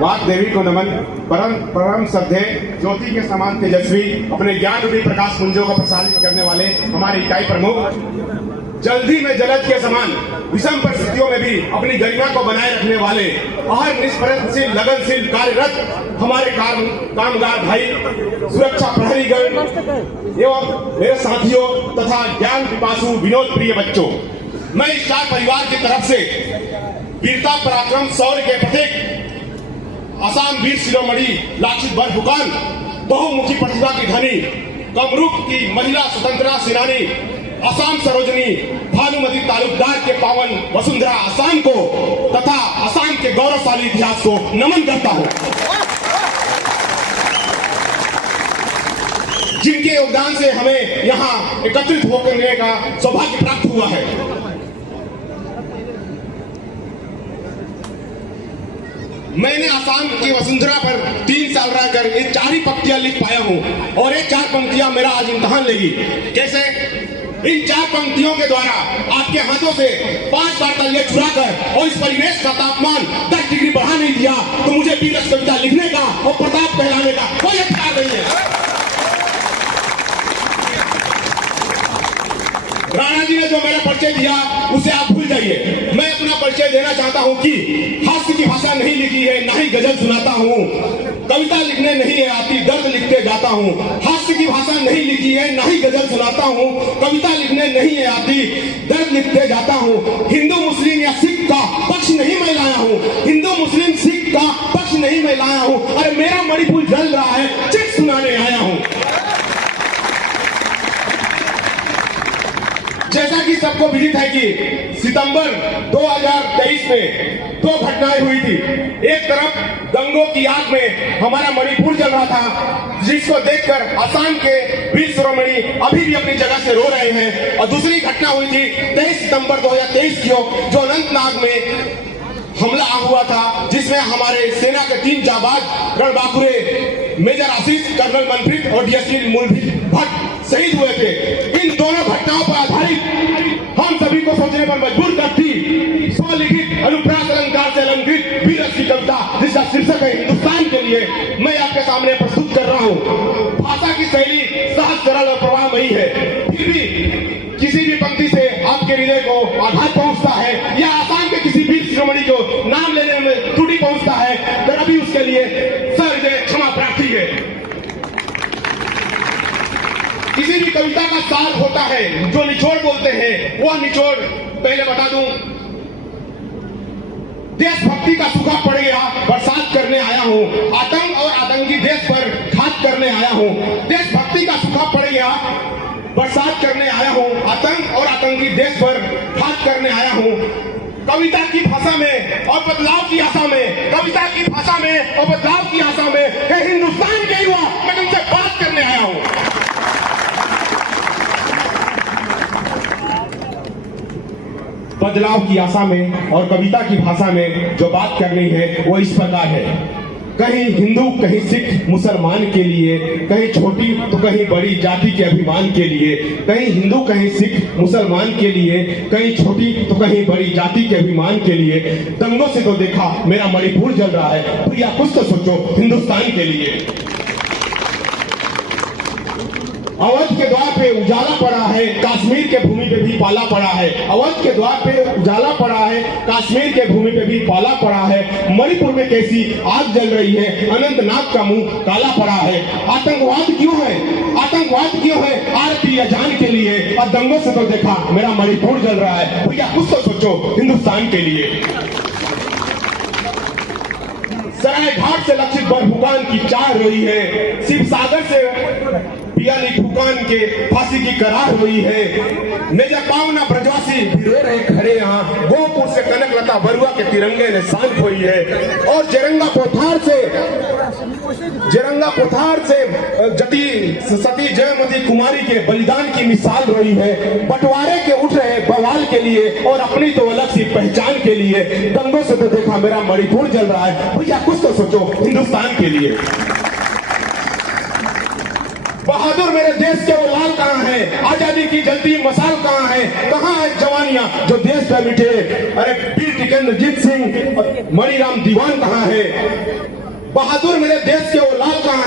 वाक देवी को नमन। परम श्रद्धे ज्योति के समान तेजस्वी अपने ज्ञान रूपी प्रकाश पुंजों को प्रसारित करने वाले हमारे इकाई प्रमुख, जल्दी में जलद के समान विषम परिस्थितियों में भी अपनी गरिमा को बनाए रखने वाले और निष्प्रयत्नशील लगनशील कार्यरत हमारे कामगार भाई, सुरक्षा प्रहरीगण एवं मेरे साथियों तथा ज्ञान पिपासु विनोद प्रिय बच्चों, मैं इस स्टार परिवार की तरफ से वीरता पराक्रम शौर्य के प्रतीक असम वीर शिरोमणि लाक्षित बरफुकान, बहुमुखी प्रतिभा की धनी, कमरूप की महिला स्वतंत्रता सेनानी असम सरोजनी भानुमती तालुकदार के पावन वसुंधरा असम को तथा असम के गौरवशाली इतिहास को नमन करता हूं, जिनके योगदान से हमें यहाँ एकत्रित होकर का सौभाग्य प्राप्त हुआ है। मैंने आसाम की वसुंधरा पर 3 साल रहकर ये 4 ही पंक्तियां लिख पाया हूं और ये 4 पंक्तियां मेरा आज इम्तिहान लेगी। कैसे? इन 4 पंक्तियों के द्वारा आपके हाथों से 5 बार तल्ले चुराकर और इस परिवेश का तापमान 10 डिग्री बढ़ा नहीं दिया तो मुझे बीरस कविता लिखने का और प्रताप कहलाने का कोई अधिकार नहीं है। राणा जी ने जो मेरा परिचय दिया उसे आप भूल जाइए। मैं अपना परिचय देना चाहता हूं कि हास्य की भाषा नहीं लिखी है, ना ही गजल सुनाता हूं, कविता लिखने नहीं आती, दर्द लिखते जाता हूं। हास्य की भाषा नहीं लिखी है, ना ही गजल सुनाता हूं, कविता लिखने नहीं आती, दर्द लिखते जाता हूं। हिंदू मुस्लिम या सिख का पक्ष नहीं मैं लाया हूं, हिंदू मुस्लिम सिख का पक्ष नहीं मैं लाया हूं। अरे मेरा मणिपुर जल रहा है, चिट सुनाने आया हूं। जैसा कि सबको विदित है कि सितंबर 2023 में 2 घटनाएं हुई थी। एक तरफ दंगों की आग में हमारा मणिपुर जल रहा था, जिसको देखकर असम के वीर शिरोमणि अभी भी अपनी जगह से रो रहे हैं। और दूसरी घटना हुई थी 23 सितंबर 2023 की, जो अनंतनाग में हमला हुआ था, जिसमें हमारे सेना के 3 जाबाज रणबांकुरे मेजर आशीष, कर्नल मनप्रीत और डीएसपी मूलभीत भट्ट शहीद हुए थे। इन दोनों घटनाओं पर आधारित हम सभी को सोचने पर मजबूर करती स्वलिखित अनुप्रास अलंकार से अलंकृत वीरस की कविता, जिसका शीर्षक है हिंदुस्तान के लिए, मैं आपके सामने प्रस्तुत कर रहा हूँ। भाषा की शैली सहज सरल और प्रवाहमयी है, फिर भी किसी भी पंक्ति से आपके हृदय को आघात पहुंचता है या आसाम के किसी वीर शिरोमणि को नाम लेने में त्रुटि पहुंचता है तो अभी उसके लिए सहृदय क्षमा प्रार्थी है। किसी भी कविता का सार होता है, जो निचोड़ बोलते हैं, वह निचोड़ पहले बता दूं, देशभक्ति का सूखा पड़ गया, बरसात करने आया हूं, आतंक और आतंकी देश पर घात करने आया हूं। देशभक्ति का सूखा पड़ गया, बरसात करने आया हूं, आतंक और आतंकी देश पर घात करने आया हूं। कविता की भाषा में और बदलाव की आशा में, कविता की भाषा में और बदलाव की आशा में, हिंदुस्तान के युवा, मैं तुमसे बात करने आया हूं। बदलाव की आशा में और कविता की भाषा में जो बात करनी है वो इस प्रकार है। कहीं हिंदू, कहीं सिख मुसलमान के लिए, कहीं छोटी तो कहीं बड़ी जाति के अभिमान के लिए, कहीं हिंदू कहीं सिख मुसलमान के लिए, कहीं छोटी तो कहीं बड़ी जाति के अभिमान के लिए। दंगों से तो देखा मेरा मणिपुर जल रहा है, भैया कुछ तो सोचो हिंदुस्तान के लिए। अवध के द्वार पे उजाला पड़ा है, कश्मीर के भूमि पे भी पाला पड़ा है। अवध के द्वार पे उजाला पड़ा है, कश्मीर के भूमि पे भी पाला पड़ा है। मणिपुर में कैसी आग जल रही है, अनंतनाग का मुंह काला पड़ा है। आतंकवाद क्यों है, आतंकवाद क्यों है? आरती या जान के लिए। और दंगों से तो देखा मेरा मणिपुर जल रहा है, भैया कुछ तो सोचो हिंदुस्तान के लिए। सराय घाट से लक्षित बरफुकान की चार रोई है, शिव सागर से पियाली फुकान के फांसी की करार हुई है। मेजर पावना ब्रजवासी रो रहे खड़े यहाँ, गोपुर से कनक लता बरुआ के तिरंगे ने शांत हुई है। और जरंगा पोथार से जटी सती जयमती कुमारी के बलिदान की मिसाल रोई है। बंटवारे के उठ रहे बवाल के लिए और अपनी तो अलग सी पहचान के लिए। दंगों से तो देखा मेरा मणिपुर जल रहा है, भैया कुछ तो सोचो हिंदुस्तान के लिए। बहादुर मेरे देश के वो लाल कहाँ है, आजादी की जलती मसाल कहाँ है, कहाँ है जवानियां जो देश पे मिटे। अरे वीर टिकेंद्रजीत सिंह, मणिराम दीवान कहाँ है, बहादुर मेरे देश के वो लाल कहाँ है।